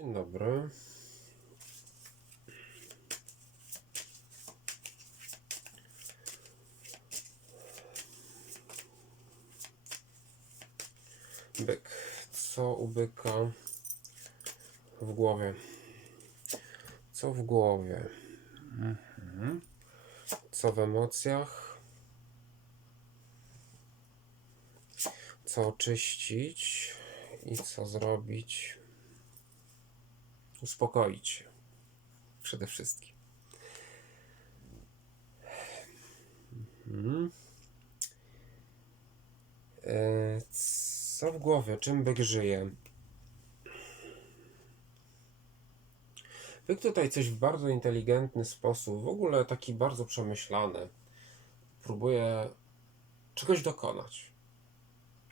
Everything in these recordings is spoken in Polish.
Dzień dobry. Byk. Co u byka w głowie? Co w głowie? Co w emocjach? Co oczyścić i co zrobić? Uspokoić. Przede wszystkim. Mhm. E, Co w głowie? Czym byk żyje? Byk tutaj coś w bardzo inteligentny sposób, w ogóle taki bardzo przemyślany, próbuje czegoś dokonać.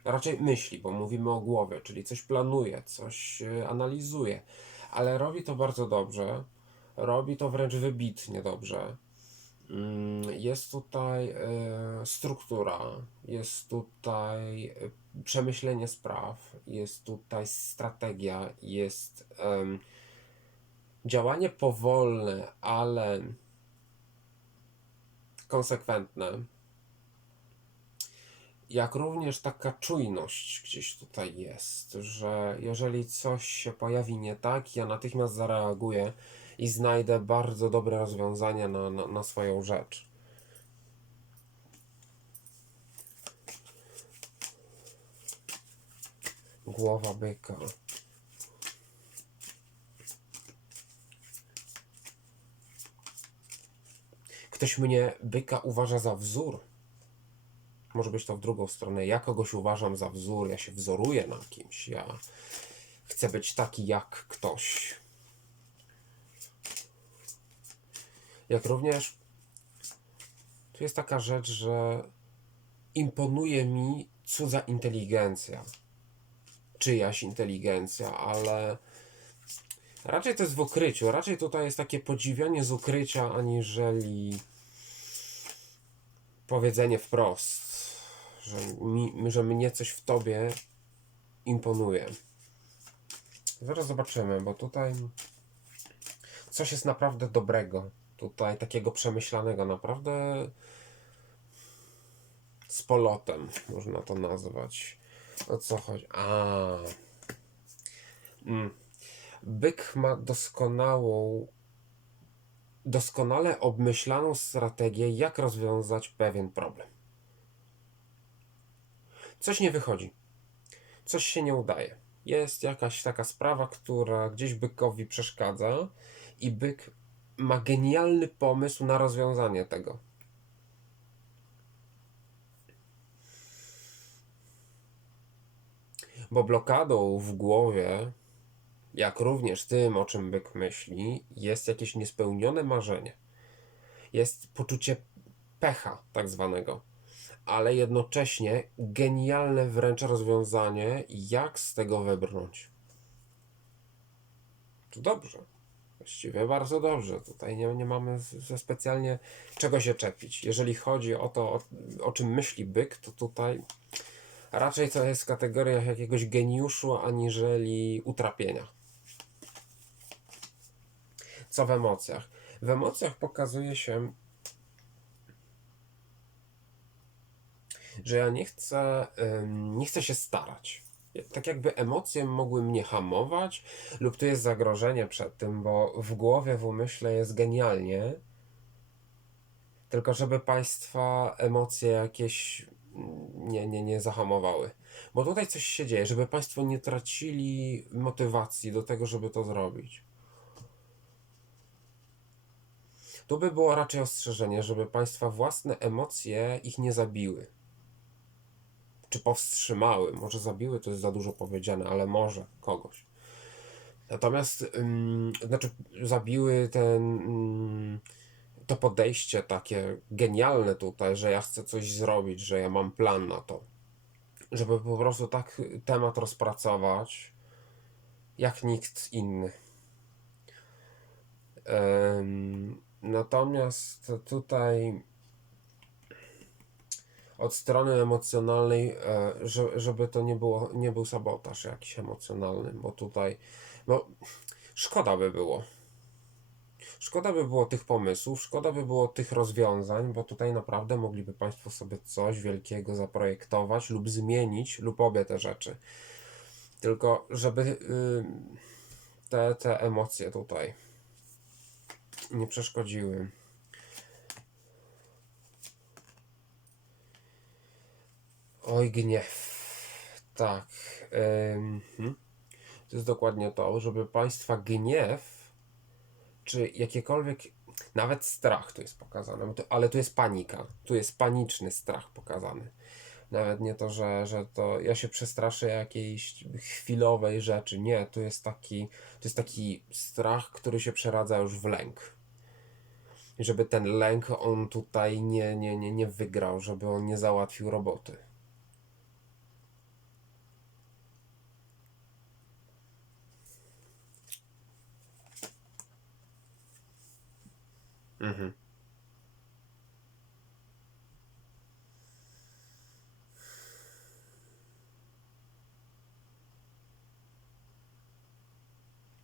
Raczej myśli, bo mówimy o głowie, czyli coś planuje, coś e, analizuje, ale robi to bardzo dobrze, robi to wręcz wybitnie dobrze. Mm, Jest tutaj e, struktura, jest tutaj e, przemyślenie spraw, jest tutaj strategia, jest działanie powolne, ale konsekwentne. Jak również taka czujność gdzieś tutaj jest, że jeżeli coś się pojawi nie tak, ja natychmiast zareaguję i znajdę bardzo dobre rozwiązanie na, na, na swoją rzecz. Głowa byka. Ktoś mnie byka uważa za wzór. Może być to w drugą stronę. Ja kogoś uważam za wzór, ja się wzoruję na kimś, ja chcę być taki jak ktoś. Jak również tu jest taka rzecz, że imponuje mi cudza inteligencja. Czyjaś inteligencja, ale raczej to jest w ukryciu. Raczej tutaj jest takie podziwianie z ukrycia, aniżeli powiedzenie wprost, że, mi, że mnie coś w tobie imponuje. Zaraz zobaczymy, bo tutaj coś jest naprawdę dobrego. Tutaj takiego przemyślanego, naprawdę z polotem, można to nazwać. O co chodzi? A. Mm. Byk ma doskonałą, doskonale obmyślaną strategię, jak rozwiązać pewien problem. Coś nie wychodzi, coś się nie udaje. Jest jakaś taka sprawa, która gdzieś bykowi przeszkadza, i byk ma genialny pomysł na rozwiązanie tego. Bo blokadą w głowie, jak również tym, o czym byk myśli, jest jakieś niespełnione marzenie. Jest poczucie pecha, tak zwanego, ale jednocześnie genialne wręcz rozwiązanie, jak z tego wybrnąć. To dobrze. Właściwie bardzo dobrze. Tutaj nie, nie mamy ze specjalnie czego się czepić. Jeżeli chodzi o to, o, o czym myśli byk, to tutaj raczej to jest w kategoriach jakiegoś geniuszu, aniżeli utrapienia. Co w emocjach? W emocjach pokazuje się, że ja nie chcę, nie chcę się starać. Tak jakby emocje mogły mnie hamować, lub tu jest zagrożenie przed tym, bo w głowie, w umyśle jest genialnie, tylko żeby Państwa emocje jakieś nie, nie, nie zahamowały. Bo tutaj coś się dzieje, żeby Państwo nie tracili motywacji do tego, żeby to zrobić. Tu by było raczej ostrzeżenie, żeby Państwa własne emocje ich nie zabiły. Czy powstrzymały. Może zabiły to jest za dużo powiedziane, ale może kogoś. Natomiast, ym, znaczy, zabiły ten, ym, to podejście takie genialne tutaj, że ja chcę coś zrobić, że ja mam plan na to. Żeby po prostu tak temat rozpracować, jak nikt inny. Em, natomiast tutaj od strony emocjonalnej, e, że, żeby to nie, było, nie był sabotaż jakiś emocjonalny, bo tutaj, no, Szkoda by było. Szkoda by było tych pomysłów, szkoda by było tych rozwiązań, bo tutaj naprawdę mogliby Państwo sobie coś wielkiego zaprojektować lub zmienić, lub obie te rzeczy. Tylko, żeby y, te, te emocje tutaj nie przeszkodziły. Oj, gniew. Tak. ym, hmm. To jest dokładnie to, żeby Państwa gniew, czy jakiekolwiek, nawet strach tu jest pokazany, ale tu jest panika, tu jest paniczny strach pokazany. Nawet nie to, że, że to ja się przestraszę jakiejś chwilowej rzeczy. Nie, tu jest taki, to jest taki strach, który się przeradza już w lęk. I żeby ten lęk on tutaj nie, nie, nie, nie wygrał, żeby on nie załatwił roboty. Mhm.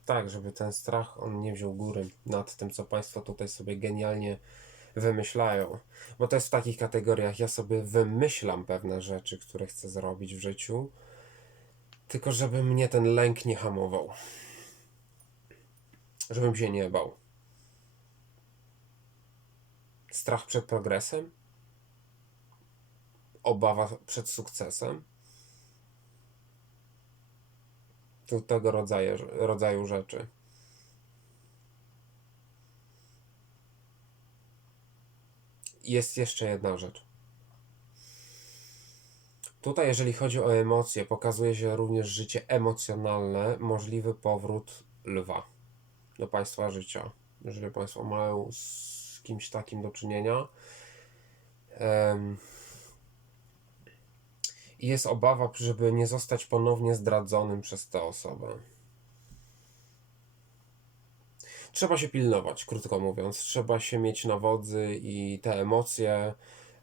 Tak, żeby ten strach on nie wziął góry nad tym, co Państwo tutaj sobie genialnie wymyślają. Bo to jest w takich kategoriach, ja sobie wymyślam pewne rzeczy, które chcę zrobić w życiu, tylko żeby mnie ten lęk nie hamował. Żebym się nie bał. Strach przed progresem? Obawa przed sukcesem? Tego rodzaju, rodzaju rzeczy. Jest jeszcze jedna rzecz. Tutaj, jeżeli chodzi o emocje, pokazuje się również życie emocjonalne, możliwy powrót lwa do Państwa życia. Jeżeli Państwo mają z kimś takim do czynienia, em, i jest obawa, żeby nie zostać ponownie zdradzonym przez tę osobę. Trzeba się pilnować, krótko mówiąc. Trzeba się mieć na wodzy i te emocje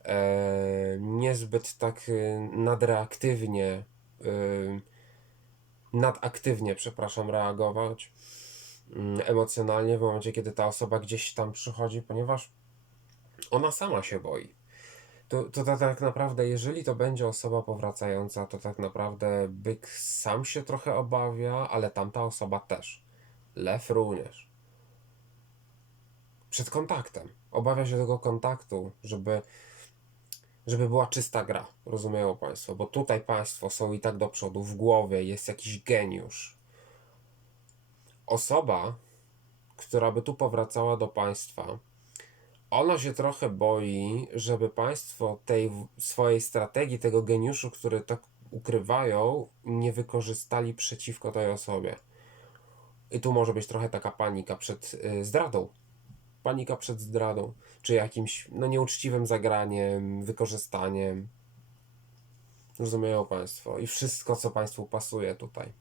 e, niezbyt tak y, nadreaktywnie, y, nadaktywnie, przepraszam, reagować mm, emocjonalnie w momencie, kiedy ta osoba gdzieś tam przychodzi, ponieważ ona sama się boi. To, to, to tak naprawdę, jeżeli to będzie osoba powracająca, to tak naprawdę byk sam się trochę obawia, ale tamta osoba też. Lew również. Przed kontaktem. Obawia się tego kontaktu, żeby, żeby była czysta gra. Rozumieją Państwo? Bo tutaj Państwo są i tak do przodu. W głowie jest jakiś geniusz. Osoba, która by tu powracała do Państwa, ona się trochę boi, żeby państwo tej swojej strategii, tego geniuszu, który tak ukrywają, nie wykorzystali przeciwko tej osobie. I tu może być trochę taka panika przed y, zdradą. Panika przed zdradą, czy jakimś no, nieuczciwym zagraniem, wykorzystaniem. Rozumieją Państwo. I wszystko, co Państwu pasuje tutaj.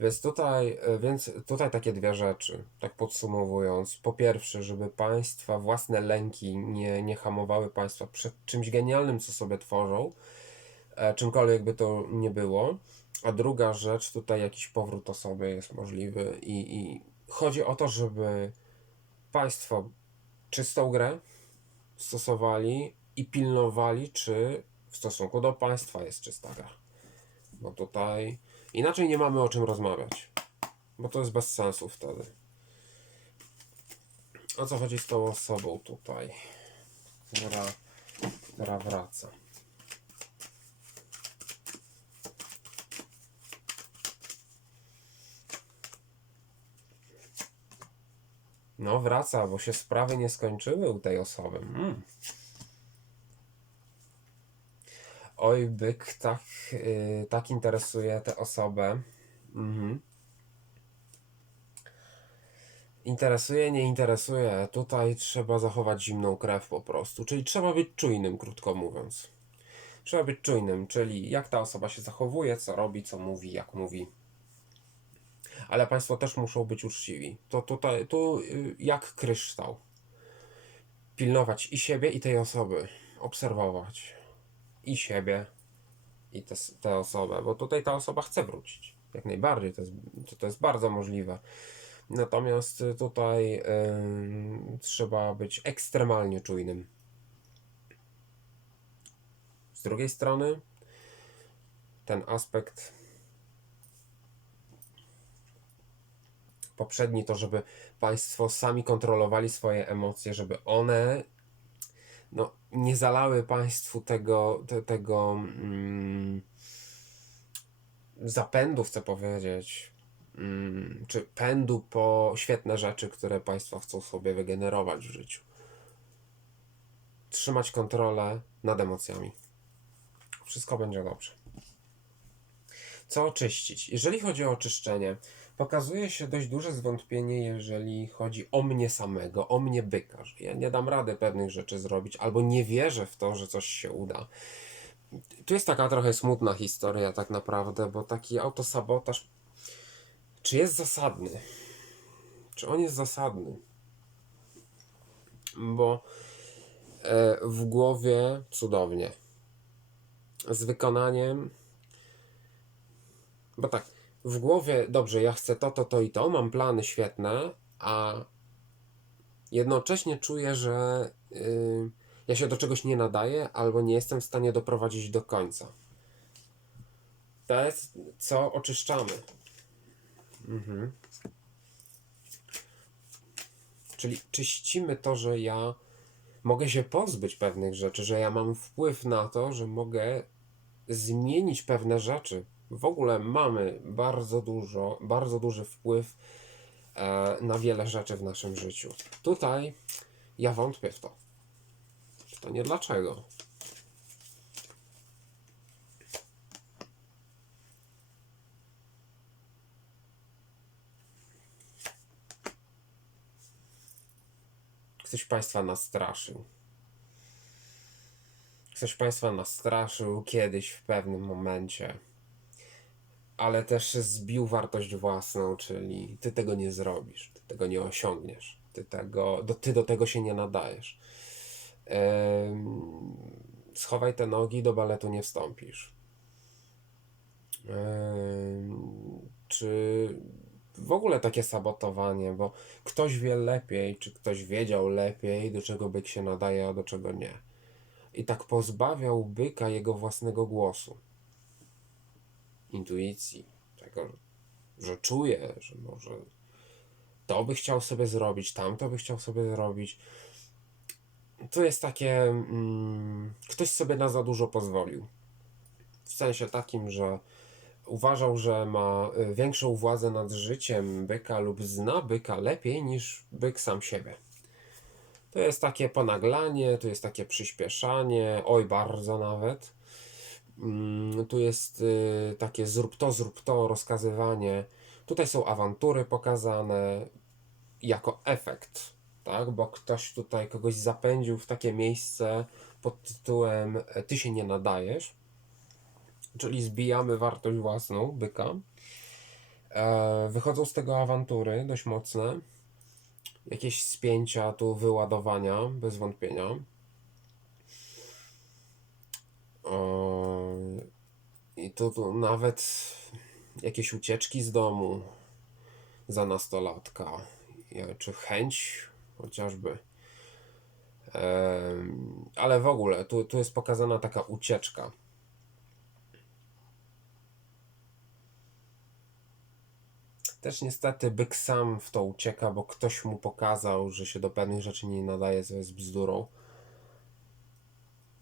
Więc tutaj, e, więc tutaj takie dwie rzeczy, tak podsumowując. Po pierwsze, żeby Państwa własne lęki nie, nie hamowały Państwa przed czymś genialnym, co sobie tworzą, e, czymkolwiek by to nie było. A druga rzecz, tutaj jakiś powrót osoby jest możliwy i, i chodzi o to, żeby Państwo czystą grę stosowali i pilnowali, czy w stosunku do Państwa jest czysta gra. Bo tutaj inaczej nie mamy o czym rozmawiać. Bo to jest bez sensu wtedy. O co chodzi z tą osobą tutaj, która, która wraca? No, wraca, bo się sprawy nie skończyły u tej osoby. Mm. Oj, byk tak, yy, tak interesuje tę osobę. Mhm. Interesuje, nie interesuje. Tutaj trzeba zachować zimną krew po prostu. Czyli trzeba być czujnym, krótko mówiąc. Trzeba być czujnym, czyli jak ta osoba się zachowuje, co robi, co mówi, jak mówi. Ale Państwo też muszą być uczciwi. To tutaj, tu y, jak kryształ. Pilnować i siebie, i tej osoby. Obserwować i siebie, i tę tę osobę, bo tutaj ta osoba chce wrócić. Jak najbardziej, to jest, to, to jest bardzo możliwe. Natomiast tutaj trzeba być ekstremalnie czujnym. Z drugiej strony, ten aspekt poprzedni to, żeby Państwo sami kontrolowali swoje emocje, żeby one no, nie zalały Państwu tego, te, tego mm, zapędu, chcę powiedzieć, mm, czy pędu po świetne rzeczy, które Państwo chcą sobie wygenerować w życiu. Trzymać kontrolę nad emocjami. Wszystko będzie dobrze. Co oczyścić? Jeżeli chodzi o oczyszczenie, pokazuje się dość duże zwątpienie, jeżeli chodzi o mnie samego, o mnie byka, że ja nie dam rady pewnych rzeczy zrobić, albo nie wierzę w to, że coś się uda. Tu jest taka trochę smutna historia, tak naprawdę, bo taki autosabotaż, czy jest zasadny? Czy on jest zasadny? Bo e, w głowie cudownie. Z wykonaniem. Bo tak, w głowie dobrze, ja chcę to, to, to i to, mam plany świetne, a jednocześnie czuję, że y, ja się do czegoś nie nadaję albo nie jestem w stanie doprowadzić do końca. To jest co oczyszczamy. Mhm. Czyli czyścimy to, że ja mogę się pozbyć pewnych rzeczy, że ja mam wpływ na to, że mogę zmienić pewne rzeczy. W ogóle mamy bardzo dużo, bardzo duży wpływ e, na wiele rzeczy w naszym życiu. Tutaj ja wątpię w to. To nie dlaczego. Ktoś Państwa nastraszył. Ktoś Państwa nastraszył kiedyś w pewnym momencie, ale też zbił wartość własną, czyli Ty tego nie zrobisz, Ty tego nie osiągniesz, Ty, tego, do, ty do tego się nie nadajesz. Schowaj te nogi, do baletu nie wstąpisz. Czy w ogóle takie sabotowanie, bo ktoś wie lepiej, czy ktoś wiedział lepiej, do czego byk się nadaje, a do czego nie. I tak pozbawiał byka jego własnego głosu, intuicji, tego, że czuje, że może to by chciał sobie zrobić, tamto by chciał sobie zrobić. To jest takie, mm, ktoś sobie na za dużo pozwolił. W sensie takim, że uważał, że ma y, większą władzę nad życiem byka lub zna byka lepiej niż byk sam siebie. To jest takie ponaglanie, tu jest takie przyspieszanie, oj bardzo nawet. Mm, Tu jest y, takie zrób to, zrób to, rozkazywanie. Tutaj są awantury pokazane jako efekt, tak? Bo ktoś tutaj kogoś zapędził w takie miejsce pod tytułem e, Ty się nie nadajesz, czyli zbijamy wartość własną byka. E, Wychodzą z tego awantury dość mocne, jakieś spięcia, tu wyładowania, bez wątpienia. I tu, tu nawet jakieś ucieczki z domu za nastolatka, czy chęć chociażby. Ale w ogóle tu, tu jest pokazana taka ucieczka. Też niestety byk sam w to ucieka, bo ktoś mu pokazał, że się do pewnych rzeczy nie nadaje, co jest bzdurą.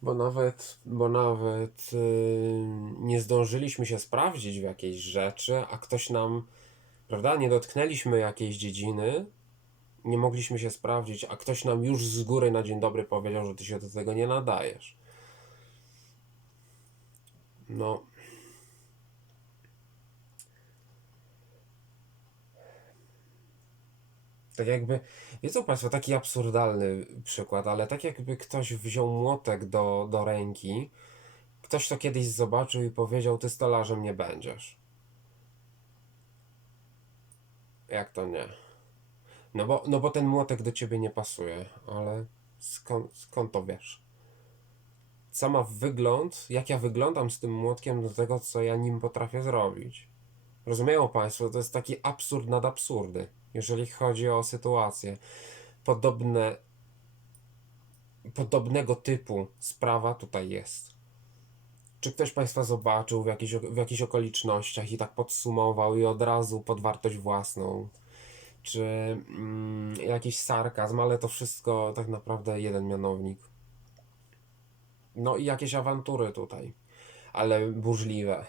Bo nawet, bo nawet yy, nie zdążyliśmy się sprawdzić w jakiejś rzeczy, a ktoś nam, prawda, nie dotknęliśmy jakiejś dziedziny, nie mogliśmy się sprawdzić, a ktoś nam już z góry na dzień dobry powiedział, że ty się do tego nie nadajesz. No. Tak jakby, wiedzą Państwo, taki absurdalny przykład, ale tak jakby ktoś wziął młotek do, do ręki, ktoś to kiedyś zobaczył i powiedział, ty stolarzem nie będziesz. Jak to nie? No bo, no bo ten młotek do ciebie nie pasuje, ale skąd, skąd to wiesz? Sama wygląd, jak ja wyglądam z tym młotkiem do tego, co ja nim potrafię zrobić. Rozumieją Państwo, to jest taki absurd nad absurdy, jeżeli chodzi o sytuację. Podobne, podobnego typu sprawa tutaj jest. Czy ktoś Państwa zobaczył w jakichś, w jakichś okolicznościach i tak podsumował i od razu pod wartość własną? Czy mm, jakiś sarkazm, ale to wszystko tak naprawdę jeden mianownik. No i jakieś awantury tutaj, ale burzliwe.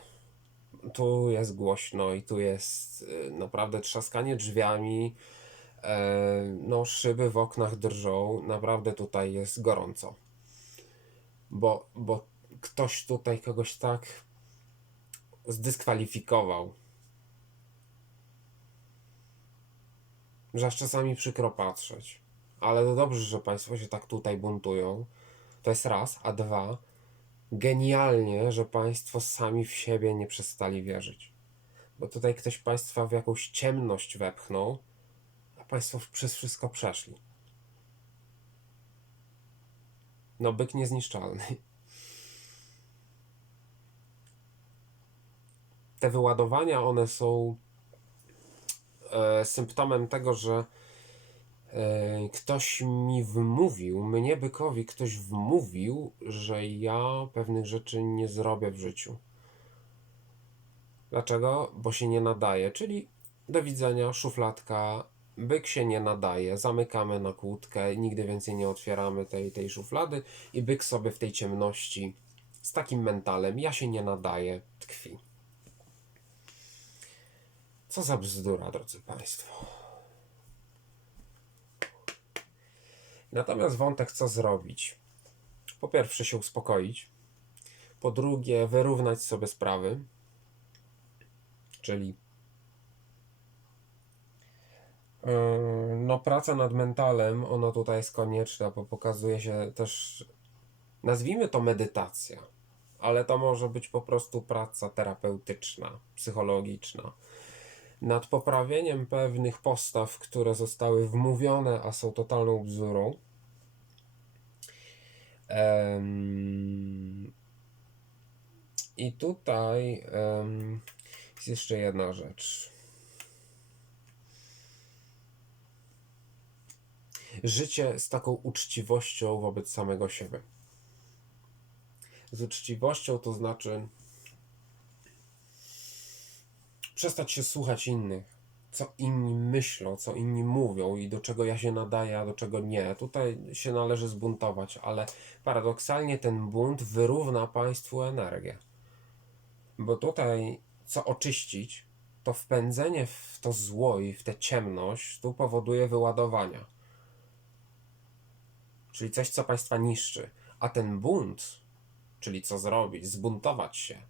Tu jest głośno i tu jest y, naprawdę trzaskanie drzwiami. E, no, szyby w oknach drżą. Naprawdę tutaj jest gorąco. Bo, bo ktoś tutaj kogoś tak zdyskwalifikował, że aż czasami przykro patrzeć. Ale to dobrze, że Państwo się tak tutaj buntują. To jest raz, a dwa, genialnie, że Państwo sami w siebie nie przestali wierzyć. Bo tutaj ktoś Państwa w jakąś ciemność wepchnął, a Państwo przez wszystko przeszli. No, byk niezniszczalny. Te wyładowania, one są e, symptomem tego, że ktoś mi wmówił, mnie bykowi ktoś wmówił, że ja pewnych rzeczy nie zrobię w życiu. Dlaczego? Bo się nie nadaje, czyli do widzenia, szufladka, byk się nie nadaje, zamykamy na kłódkę, nigdy więcej nie otwieramy tej, tej szuflady i byk sobie w tej ciemności z takim mentalem, ja się nie nadaję, tkwi. Co za bzdura, drodzy Państwo. Natomiast wątek, co zrobić? Po pierwsze, się uspokoić. Po drugie, wyrównać sobie sprawy. Czyli yy, no, praca nad mentalem, ona tutaj jest konieczna, bo pokazuje się też, nazwijmy to medytacja, ale to może być po prostu praca terapeutyczna, psychologiczna nad poprawieniem pewnych postaw, które zostały wmówione, a są totalną bzdurą. Um, I tutaj um, jest jeszcze jedna rzecz. Życie z taką uczciwością wobec samego siebie. Z uczciwością to znaczy przestać się słuchać innych, co inni myślą, co inni mówią i do czego ja się nadaję, a do czego nie. Tutaj się należy zbuntować, ale paradoksalnie ten bunt wyrówna państwu energię. Bo tutaj co oczyścić, to wpędzenie w to zło i w tę ciemność tu powoduje wyładowania. Czyli coś, co państwa niszczy. A ten bunt, czyli co zrobić, zbuntować się,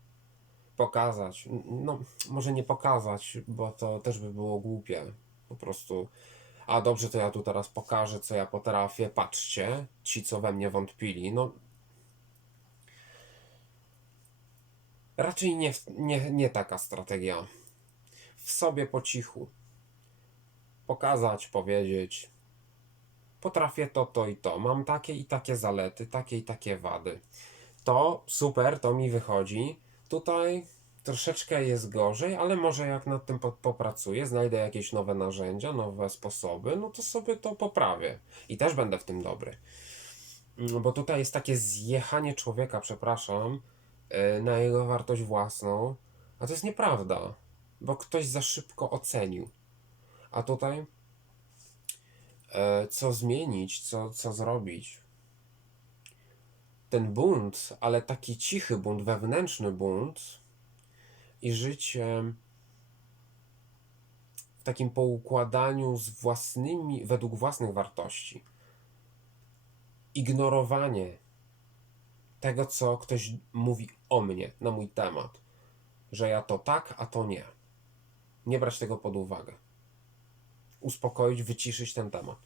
pokazać. No, może nie pokazać, bo to też by było głupie. Po prostu. A dobrze, to ja tu teraz pokażę, co ja potrafię. Patrzcie, ci, co we mnie wątpili. No. Raczej nie, nie, nie taka strategia. W sobie po cichu. Pokazać, powiedzieć. Potrafię to, to i to. Mam takie i takie zalety, takie i takie wady. To super, to mi wychodzi Tutaj troszeczkę jest gorzej, ale może jak nad tym popracuję, znajdę jakieś nowe narzędzia, nowe sposoby, no to sobie to poprawię. I też będę w tym dobry. No bo tutaj jest takie zjechanie człowieka, przepraszam, e, na jego wartość własną, a to jest nieprawda, bo ktoś za szybko ocenił. A tutaj e, co zmienić, co, co zrobić? Ten bunt, ale taki cichy bunt, wewnętrzny bunt i życie w takim poukładaniu z własnymi, według własnych wartości. Ignorowanie tego, co ktoś mówi o mnie, na mój temat, że ja to tak, a to nie. Nie brać tego pod uwagę. Uspokoić, wyciszyć ten temat.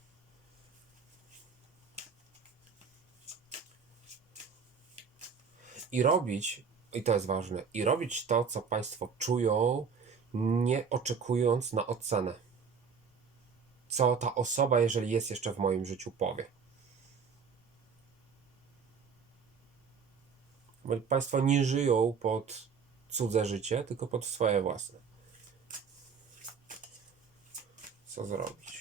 i robić, i to jest ważne, i robić to, co Państwo czują, nie oczekując na ocenę. Co ta osoba, jeżeli jest jeszcze w moim życiu, powie. Bo Państwo nie żyją pod cudze życie, tylko pod swoje własne. Co zrobić?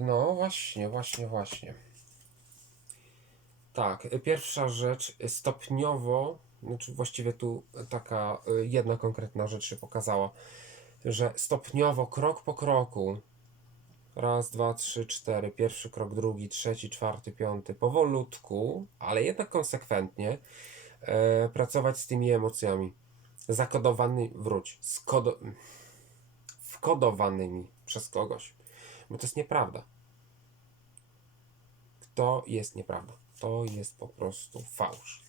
No właśnie, właśnie, właśnie. Tak, e, pierwsza rzecz, e, stopniowo, znaczy właściwie tu taka e, jedna konkretna rzecz się pokazała, że stopniowo, krok po kroku, raz, dwa, trzy, cztery, pierwszy krok, drugi, trzeci, czwarty, piąty, powolutku, ale jednak konsekwentnie e, pracować z tymi emocjami. Zakodowany, wróć, skodo, wkodowanymi przez kogoś. Bo to jest nieprawda. To jest nieprawda. To jest po prostu fałsz.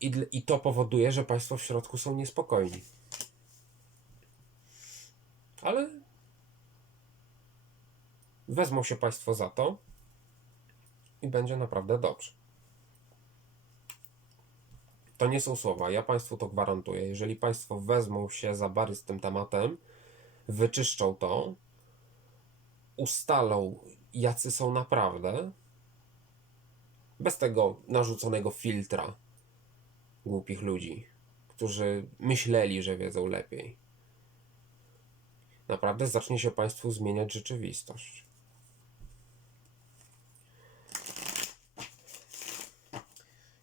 I, I to powoduje, że Państwo w środku są niespokojni. Ale wezmą się Państwo za to i będzie naprawdę dobrze. To nie są słowa, ja Państwu to gwarantuję. Jeżeli Państwo wezmą się za bary z tym tematem, wyczyszczą to, ustalą, jacy są naprawdę, bez tego narzuconego filtra głupich ludzi, którzy myśleli, że wiedzą lepiej. Naprawdę zacznie się Państwu zmieniać rzeczywistość.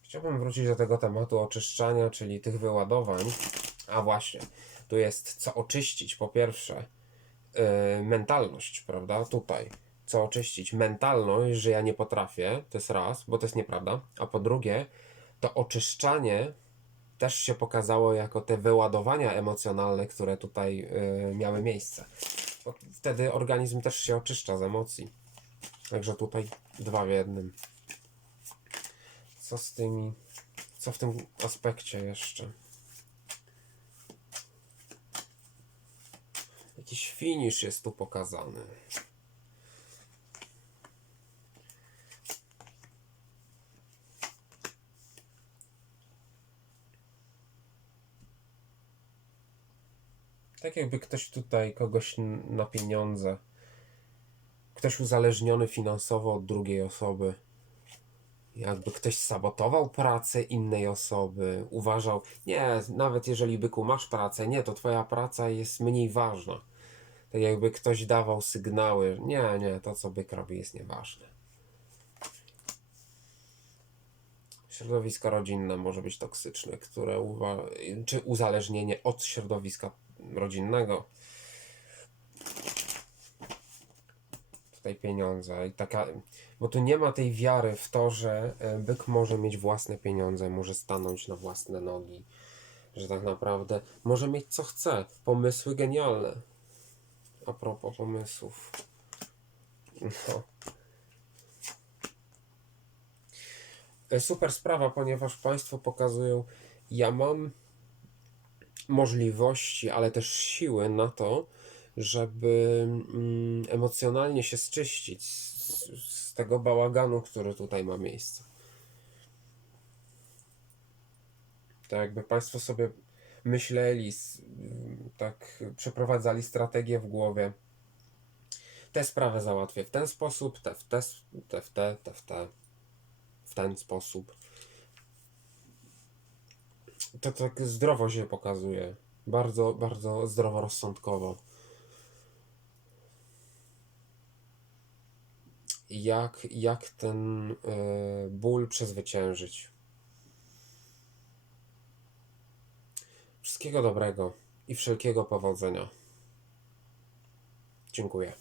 Chciałbym wrócić do tego tematu oczyszczania, czyli tych wyładowań. A właśnie, tu jest co oczyścić. Po pierwsze, yy, mentalność, prawda? Tutaj. Co oczyścić? Mentalność, że ja nie potrafię, to jest raz, bo to jest nieprawda. A po drugie, to oczyszczanie też się pokazało jako te wyładowania emocjonalne, które tutaj yy, miały miejsce. Bo wtedy organizm też się oczyszcza z emocji. Także tutaj dwa w jednym. Co z tymi. Co w tym aspekcie jeszcze? Jakiś finisz jest tu pokazany. Tak jakby ktoś tutaj kogoś na pieniądze, ktoś uzależniony finansowo od drugiej osoby, jakby ktoś sabotował pracę innej osoby, uważał, nie, nawet jeżeli byku masz pracę, nie, to twoja praca jest mniej ważna. Jakby ktoś dawał sygnały, nie, nie, to co byk robi jest nieważne. Środowisko rodzinne może być toksyczne, które uwa- czy uzależnienie od środowiska rodzinnego. Tutaj pieniądze i taka, bo tu nie ma tej wiary w to, że e, byk może mieć własne pieniądze, może stanąć na własne nogi, że tak naprawdę może mieć co chce, pomysły genialne. A propos pomysłów. No. E, Super sprawa, ponieważ Państwo pokazują, ja mam możliwości, ale też siły na to, żeby mm, emocjonalnie się zczyścić z, z tego bałaganu, który tutaj ma miejsce. Tak jakby Państwo sobie myśleli, tak przeprowadzali strategię w głowie. Tę sprawę załatwię w ten sposób, te w te, te w te, te w te, w ten sposób. To tak zdrowo się pokazuje. Bardzo, bardzo zdroworozsądkowo. Jak, jak ten y, ból przezwyciężyć. Wszystkiego dobrego i wszelkiego powodzenia. Dziękuję.